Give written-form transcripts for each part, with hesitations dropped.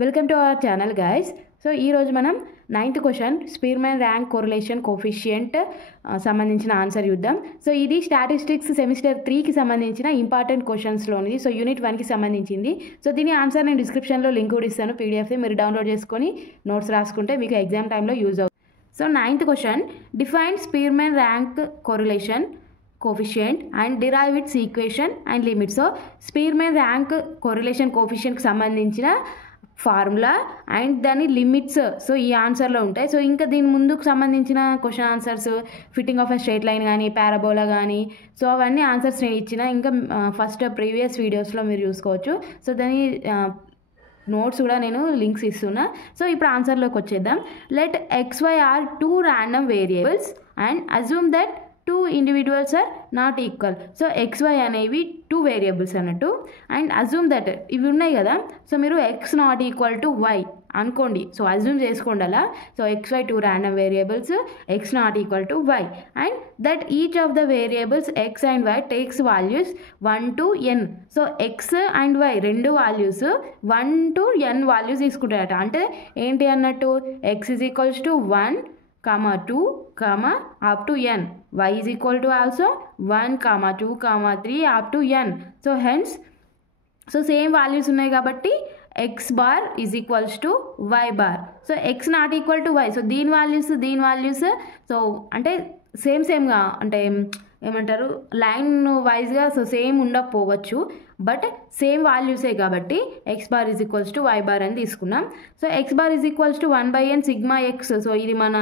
Welcome to our channel guys. So ఈరోజు మనం 9th question Spearman rank correlation coefficient సంబంధించిన answer చూద్దాం. So ఇది స్టాటిస్టిక్స్ సెమిస్టర్ 3కి సంబంధించిన ఇంపార్టెంట్ క్వశ్చన్స్లోనిది. సో యూనిట్ 1కి సంబంధించింది. సో దీని ఆన్సర్ నేను డిస్క్రిప్షన్లో లింక్ కూడా ఇస్తాను, పీడిఎఫ్ మీరు డౌన్లోడ్ చేసుకొని నోట్స్ రాసుకుంటే మీకు ఎగ్జామ్ టైంలో యూజ్ అవుతుంది. So 9th question, define Spearman rank correlation coefficient and derive its equation and limit. So Spearman rank correlation కోఫిషియంట్కి సంబంధించిన ఫార్ములా అండ్ దాని లిమిట్స్ సో ఈ ఆన్సర్లో ఉంటాయి. సో ఇంకా దీని ముందుకు సంబంధించిన question answers, fitting of a straight line కానీ, పారాబోలా కానీ, సో అవన్నీ ఆన్సర్స్ నేను ఇచ్చిన ఇంకా ఫస్ట్ ప్రీవియస్ వీడియోస్లో మీరు చూసుకోవచ్చు. సో దాని నోట్స్ కూడా నేను లింక్స్ ఇస్తున్నా. సో ఇప్పుడు ఆన్సర్లోకి వచ్చేద్దాం. Let XY are 2 random variables and assume that 2 individuals are not equal. So XY అనేవి 2 వేరియబుల్స్ అన్నట్టు అండ్ అజ్యూమ్ దట్ ఇవి ఉన్నాయి కదా, సో మీరు X not equal to Y అనుకోండి. సో అజ్యూమ్ చేసుకోండి అలా. So XY 2 random variables, X not equal to Y and that each of the variables X and Y takes values 1 to n. So X and Y రెండు values 1 to n values తీసుకుంటారట. అంటే ఏంటి అన్నట్టు, X is equals to 1, 2, up to n. Y is equal to also 1, 2, 3 up to n. So hence, so same values ఉన్నాయి కాబట్టి x bar is equals to y bar. So x not equal to y. So దీని values so అంటే సేమ్గా అంటే ఏమంటారు line వైజ్గా so same ఉండకపోవచ్చు, but same వాల్యూసే కాబట్టి X bar is equals to why bar అని తీసుకున్నాం. So X bar is equals to 1/n sigma X. So ఇది మన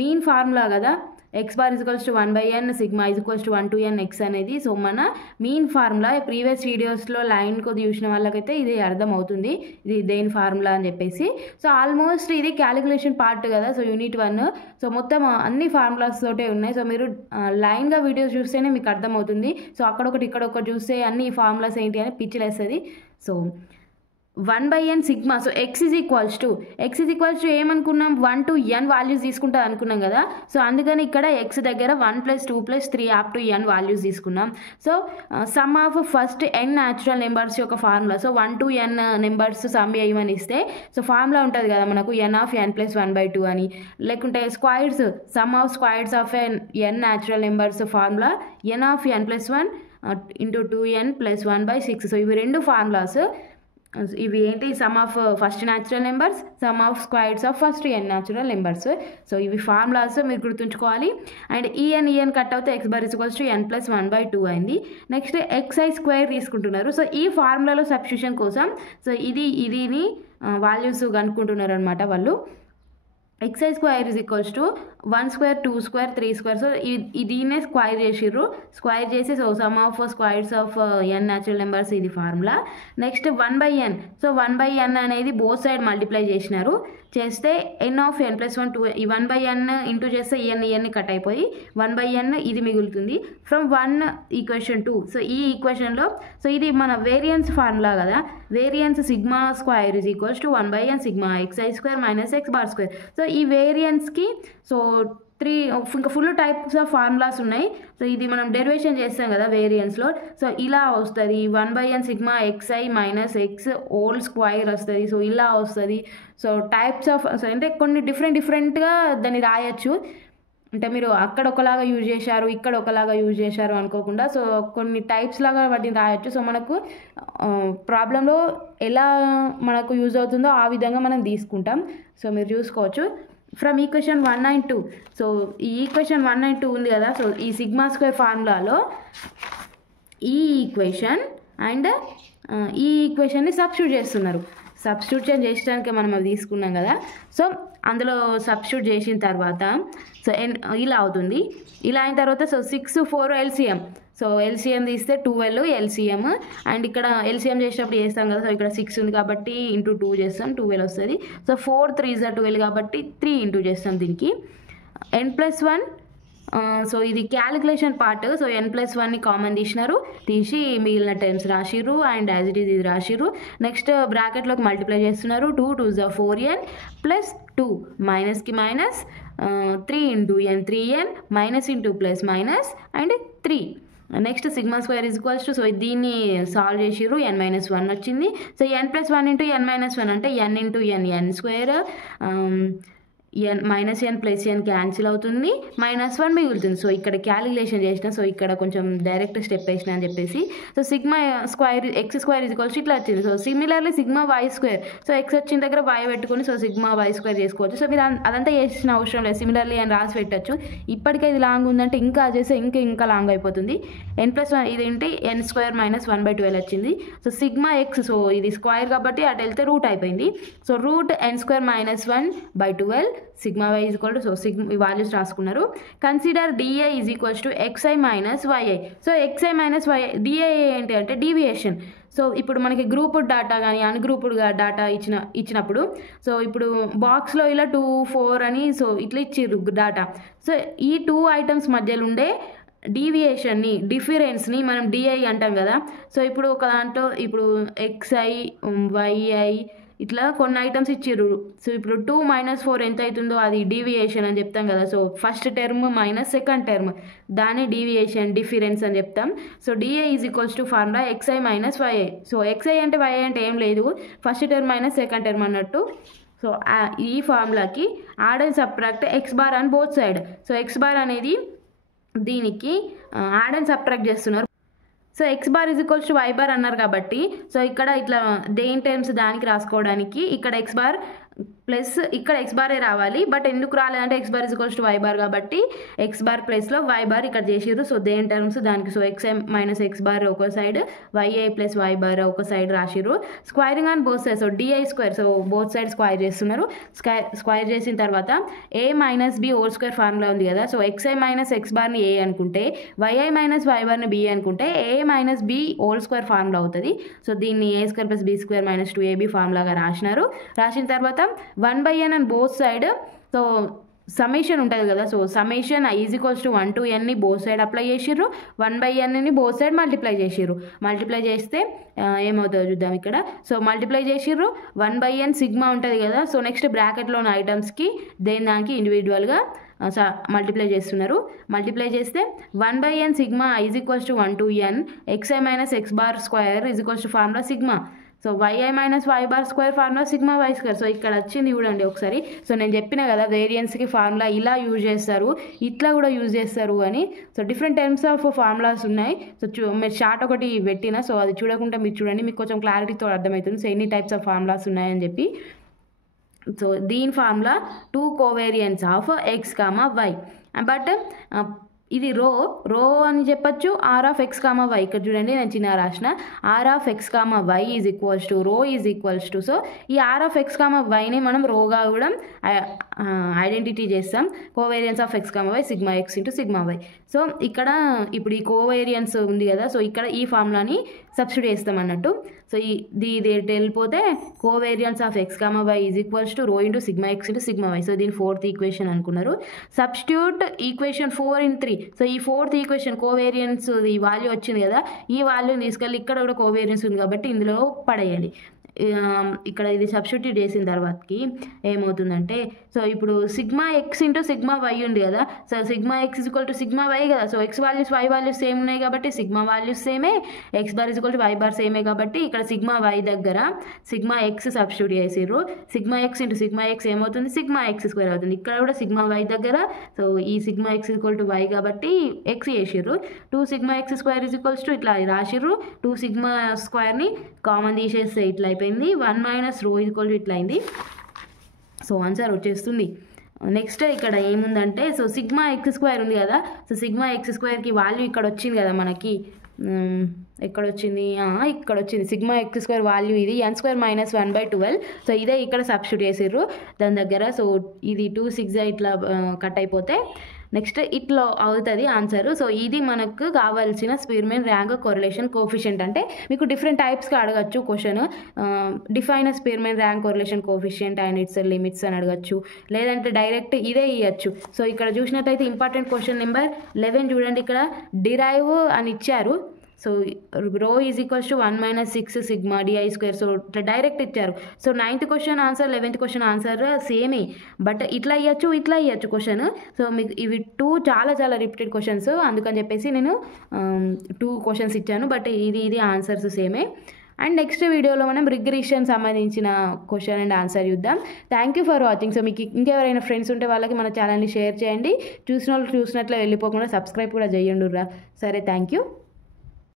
మీన్ ఫార్ములా కదా, X bar is equals to 1/n sigma is equals to 1 to n X అనేది so మన mean formula. Previous వీడియోస్లో line కొద్ది చూసిన వాళ్ళకైతే ఇది అర్థం అవుతుంది ఇది దేని ఫార్ములా అని చెప్పేసి. సో ఆల్మోస్ట్ ఇది క్యాలిక్యులేషన్ పార్ట్ కదా, సో యూనిట్ 1. సో మొత్తం అన్ని ఫార్ములాస్ తోటే ఉన్నాయి. సో మీరు లైన్గా వీడియోస్ చూస్తేనే మీకు అర్థమవుతుంది. సో అక్కడొకటి ఇక్కడొకటి చూస్తే అన్ని ఫార్ములాస్ ఏంటి అని పిచ్చిలేస్తుంది. So 1/n sigma. So x is equals to ఏమనుకున్నాం, 1 to n వాల్యూస్ తీసుకుంటుంది అనుకున్నాం కదా. సో అందుకని ఇక్కడ x దగ్గర 1 + 2 + 3 అప్ టు n వాల్యూస్ తీసుకున్నాం. So sum of first n natural numbers యొక్క formula. So 1 to n numbers sum చేయమని ఇస్తే సో ఫార్ములా ఉంటుంది కదా మనకు n of n + 1/2 అని, లేకుంటే squares some of squares of n natural numbers formula n of n + 1 into 2n + 1/6. So ఇవి రెండు ఫార్ములాస్. ఇవి ఏంటి, some of first natural numbers, some of squares of first n natural numbers. So ఇవి formulas మీరు గుర్తుంచుకోవాలి. And EN cut అవుతే x bar equals to n + 1/2 అయింది. Next xi square తీసుకుంటున్నారు. సో ఈ ఫార్ములాలో సబ్స్టిట్యూషన్ కోసం సో ఇదిని వాల్యూస్ కనుక్కుంటున్నారు అనమాట వాళ్ళు. xi square is equals to 1 square 2 square 3 square. So దీన్నే స్క్వైర్ చేసిర్రు. స్క్వైర్ చేసి so sum of squares of n natural numbers ఇది formula. Next 1/n. So 1/n అనేది బోత్ సైడ్ మల్టిప్లై చేస్తే n of n + 1 2 ఈ 1/n into చేస్తే n cut అయిపోయి 1/n ఇది మిగులుతుంది. From 1 equation 2. సో ఈ ఈక్వేషన్లో సో ఇది మన వేరియన్స్ ఫార్ములా కదా, variance sigma square is equals to 1/n sigma xi square minus x bar square. So ఈ వేరియన్స్కి సో 3 ఇంకా ఫుల్ టైప్స్ ఆఫ్ ఫార్ములాస్ ఉన్నాయి. సో ఇది మనం డెరివేషన్ చేస్తాం కదా వేరియన్స్లో. సో ఇలా వస్తుంది 1/n sigma xi minus x whole square వస్తుంది. సో ఇలా వస్తుంది. సో టైప్స్ ఆఫ్ సో అంటే కొన్ని డిఫరెంట్గా దాన్ని రాయొచ్చు. అంటే మీరు అక్కడ ఒకలాగా యూజ్ చేశారు, ఇక్కడ ఒకలాగా యూజ్ చేశారు అనుకోకుండా సో కొన్ని టైప్స్ లాగా వాటిని రాయొచ్చు. సో మనకు ప్రాబ్లంలో ఎలా మనకు యూజ్ అవుతుందో ఆ విధంగా మనం తీసుకుంటాం. సో మీరు చూసుకోవచ్చు. From equation 1 and 2. సో ఈ ఈక్వేషన్ 1 and 2 ఉంది కదా, సో ఈ సిగ్మా స్క్వేర్ ఫార్ములాలో ఈ ఈక్వేషన్ అండ్ ఈ ఈక్వేషన్ని సబ్స్టిట్యూట్ చేస్తున్నారు. సబ్స్టిట్యూషన్ చేసడానికి మనం అవి తీసుకున్నాం కదా. సో అందులో సబ్స్టిట్యూట్ చేసిన తర్వాత సో ఇలా అవుతుంది. ఇలా అయిన తర్వాత సో 6 4 LCM. సో LCM తీస్తే 12 LCM అండ్ ఇక్కడ LCM చేసేటప్పుడు చేస్తాం కదా. సో ఇక్కడ 6 ఉంది కాబట్టి ఇంటూ 2 చేస్తాం, 12 వస్తుంది. సో 4 3s are 12 కాబట్టి 3 ఇంటూ చేస్తాం దీనికి. n + 1. సో ఇది క్యాలిక్యులేషన్ పార్ట్. సో n + 1ని కామన్ తీసి మిగిలిన టర్మ్స్ రాసిర్రు అండ్ యాజ్ ఇట్ ఈజ్ ఇది రాసిర్రు. నెక్స్ట్ బ్రాకెట్లోకి మల్టిప్లై చేస్తున్నారు. 2 2s are 4n + 2 మైనస్కి minus 3 into n 3n minus into plus minus and 3 next sigma square is equals to, so దీన్ని solve చేసిర్రు, n-1 వచ్చింది. సో n+1 ఇంటూ n-1 అంటే n into n square, n plus n cancel అవుతుంది, -1 మిగులుతుంది. So ఇక్కడ calculation చేసిన, so ఇక్కడ కొంచెం డైరెక్ట్ స్టెప్ వేసిన అని చెప్పేసి, so sigma square X square is equals ఇట్లా వచ్చింది. So similarly sigma y square, so X వచ్చిన దగ్గర వై పెట్టుకొని సో సిగ్మా వై స్క్వేర్ చేసుకోవచ్చు. సో మీరు అదంతా చేసిన అవసరం లేదు, సిమిలర్లీ అని రాసి పెట్టచ్చు. ఇప్పటికే ఇది లాంగ్ ఉందంటే ఇంకా చేస్తే ఇంకా లాంగ్ అయిపోతుంది. n+1 ఇదేంటి n² -1/12 వచ్చింది. సో సిగ్మా ఎక్స్, సో ఇది స్క్వేర్ కాబట్టి అటు వెళ్తే రూట్ అయిపోయింది. So root n² -1/12 sigma why is equal to, so ఈ వాల్యూస్ రాసుకున్నారు. Consider DI is equals to xi - yi. So xi - yi DI ఏంటి అంటే డీవియేషన్. సో ఇప్పుడు మనకి గ్రూప్డ్ డాటా కానీ అన్గ్రూప్డ్గా డాటా ఇచ్చినప్పుడు, సో ఇప్పుడు బాక్స్లో ఇలా 2, 4 అని సో ఇట్లా ఇచ్చిర్రు డాటా. సో ఈ 2 ఐటమ్స్ మధ్యలో ఉండే డిఫరెన్స్ని మనం డిఐ అంటాం కదా. సో ఇప్పుడు ఒక దాంట్లో ఇప్పుడు xi, yi ఇట్లా కొన్ని ఐటమ్స్ ఇచ్చిర్రు. సో ఇప్పుడు 2 - 4 ఎంత అవుతుందో అది డీవియేషన్ అని చెప్తాం కదా. So first term minus second term, దాన్ని డీవియేషన్ డిఫరెన్స్ అని చెప్తాం. So d i is equals to formula xi - yi. So xi అంటే y అంటే ఏం లేదు, first term minus second term అన్నట్టు. సో ఈ ఫార్ములాకి add and subtract x bar అని both side. So x bar అనేది దీనికి యాడ్ అండ్ సబ్ట్రాక్ట్ చేస్తున్నారు. So X bar is equals to why bar అన్నారు కాబట్టి, సో ఇక్కడ ఇట్లా దేని టర్మ్స్ దానికి రాసుకోవడానికి ఇక్కడ ఎక్స్ బార్ ప్లస్ ఇక్కడ ఎక్స్ బారే రావాలి. బట్ ఎందుకు రాలేదంటే x bar is equals to why bar కాబట్టి ఎక్స్ బార్ ప్లస్లో వై బార్ ఇక్కడ చేసిర్రు. సో దేని టర్మ్స్ దానికి, సో xi - x బార్ ఒక సైడ్, yi + y బార్ ఒక సైడ్ రాసిర్రు. Squaring on both side, so d i square, so both side square చేస్తున్నారు. స్క్వైర్ చేసిన తర్వాత a - b whole square formula ఉంది కదా. So xi - x Barhni a అనుకుంటే, yi - y బార్ని b అనుకుంటే a - b whole square formula అవుతుంది. So దీన్ని a² + b² - 2ab ఫార్ములాగా రాసిన తర్వాత 1/n and both side, so summation ఉంటుంది కదా. So summation i is equals to 1 to n ని both side apply చేసిర్రు, 1/n ని బోత్ సైడ్ మల్టిప్లై చేసిర్రు. మల్టిప్లై చేస్తే ఏమవుతుందో చూద్దాం ఇక్కడ. సో మల్టిప్లై చేసిర్రు, 1/n సిగ్మా ఉంటుంది కదా. సో నెక్స్ట్ బ్రాకెట్లో ఉన్న ఐటమ్స్కి దానికి ఇండివిజువల్గా మల్టిప్లై చేస్తున్నారు. మల్టిప్లై చేస్తే 1/n sigma i is equals to 1 to n xi - x bar square is equals to formula sigma. So yi - y bar square formula sigma y square. So ఇక్కడ వచ్చింది చూడండి ఒకసారి. సో నేను చెప్పిన కదా వేరియన్స్కి ఫార్ములా ఇలా యూజ్ చేస్తారు, ఇట్లా కూడా యూజ్ చేస్తారు అని. So different types of formulas ఉన్నాయి. సో మీరు చార్ట్ ఒకటి పెట్టిన, సో అది చూడకుండా మీరు చూడండి, మీకు కొంచెం క్లారిటీతో అర్థమవుతుంది. సో ఎన్ని టైప్స్ ఆఫ్ ఫార్ములాస్ ఉన్నాయని చెప్పి. సో దీని formula 2 covariance of x, y. But ఇది రో అని చెప్పచ్చు, r(x, y). ఇక్కడ చూడండి నేను చిన్న రాసిన r(x, y) is equals to రో ఈజ్ ఈక్వల్స్ టు, సో ఈ r(x, y)ని మనం రోగా కూడా ఐడెంటిటీ చేస్తాం. Covariance of x, y sigma x into sigma y. So ఇక్కడ ఇప్పుడు ఈ కోవేరియన్స్ ఉంది కదా. సో ఇక్కడ ఈ ఫార్ములాని సబ్స్టిట్యూట్ చేస్తాం అన్నట్టు. సో ఇది వెళ్ళిపోతే covariance of x, y is equals to rho into sigma x into sigma y. So దీని 4th ఈక్వేషన్ అనుకున్నారు. Substitute equation 4 in 3. సో ఈ 4th ఈక్వేషన్ కోవేరియన్స్ ఈ వాల్యూ వచ్చింది కదా, ఈ వాల్యూని తీసుకెళ్ళి ఇక్కడ కూడా కోవేరియన్స్ ఉంది కాబట్టి ఇందులో పడేయండి. ఇక్కడ ఇది సబ్స్టిట్యూట్ చేసిన తర్వాతకి ఏమవుతుందంటే, సో ఇప్పుడు sigma x into sigma y ఉంది కదా. So sigma x is equal to sigma y కదా. So x values y values same ఉన్నాయి కాబట్టి సిగ్మా వాల్యూస్ సేమే, x bar is equal to why bar సేమే కాబట్టి ఇక్కడ సిగ్మా వై దగ్గర సిగ్మా ఎక్స్ సబ్స్టిట్యూట్ చేసిర్రు. Sigma x into sigma x ఏమవుతుంది, సిగ్మా ఎక్స్ స్క్వేర్ అవుతుంది. ఇక్కడ కూడా సిగ్మా వై దగ్గర, సో ఈ sigma x is equal to why కాబట్టి ఎక్స్ చేసిర్రు. 2 sigma x square is equals to ఇట్లా రాసిర్రు. 2 సిగ్మా స్క్వేర్ని కామన్ తీసేస్తే ఇట్లా అయిపోయింది. 1 - రో ఈక్వల్ టు ఇట్లా అయింది. సో ఆన్సర్ వచ్చేస్తుంది. నెక్స్ట్ ఇక్కడ ఏముందంటే, సో సిగ్మా ఎక్స్ స్క్వేర్ ఉంది కదా. సో సిగ్మా ఎక్స్ స్క్వేర్కి వాల్యూ ఇక్కడ వచ్చింది కదా మనకి, ఎక్కడ వచ్చింది, ఇక్కడ వచ్చింది. సిగ్మా ఎక్స్ స్క్వేర్ వాల్యూ ఇది n² - 1/12. సో ఇదే ఇక్కడ సబ్స్టిట్యూట్ చేసిర్రు దాని దగ్గర. సో ఇది 2 6 ఇట్లా కట్ అయిపోతే నెక్స్ట్ ఇట్లా అవుతుంది ఆన్సరు. సో ఇది మనకు కావాల్సిన స్పియర్మెన్ ర్యాంక్ కోరిలేషన్ కోఫిషియంట్. అంటే మీకు డిఫరెంట్ టైప్స్గా అడగచ్చు question. Define Spearman rank correlation coefficient and it's limits అని అడగచ్చు, లేదంటే డైరెక్ట్ ఇదే ఇవ్వచ్చు. సో ఇక్కడ చూసినట్టయితే ఇంపార్టెంట్ క్వశ్చన్ నెంబర్ 11 చూడండి, ఇక్కడ డిరైవ్ అని ఇచ్చారు. సో రో is equals to 1 - 6 sigma DI square. So ఇట్లా డైరెక్ట్ ఇచ్చారు. So 9th question answer 11th question answer సేమే, బట్ ఇట్లా ఇవ్వచ్చు క్వశ్చన్. సో మీకు ఇవి 2 చాలా చాలా రిపీటెడ్ క్వశ్చన్స్, అందుకని చెప్పేసి నేను 2 క్వశ్చన్స్ ఇచ్చాను, బట్ ఇది ఆన్సర్స్ సేమే. అండ్ నెక్స్ట్ వీడియోలో మనం రిగ్రెషన్ సంబంధించిన క్వశ్చన్ అండ్ ఆన్సర్ చూద్దాం. Thank you for watching. So మీకు ఇంకెవరైనా ఫ్రెండ్స్ ఉంటే వాళ్ళకి మన ఛానల్ని షేర్ చేయండి. చూసిన వాళ్ళు చూసినట్లు వెళ్ళిపోకుండా సబ్స్క్రైబ్ కూడా చేయండి. సరే, థ్యాంక్ యూ.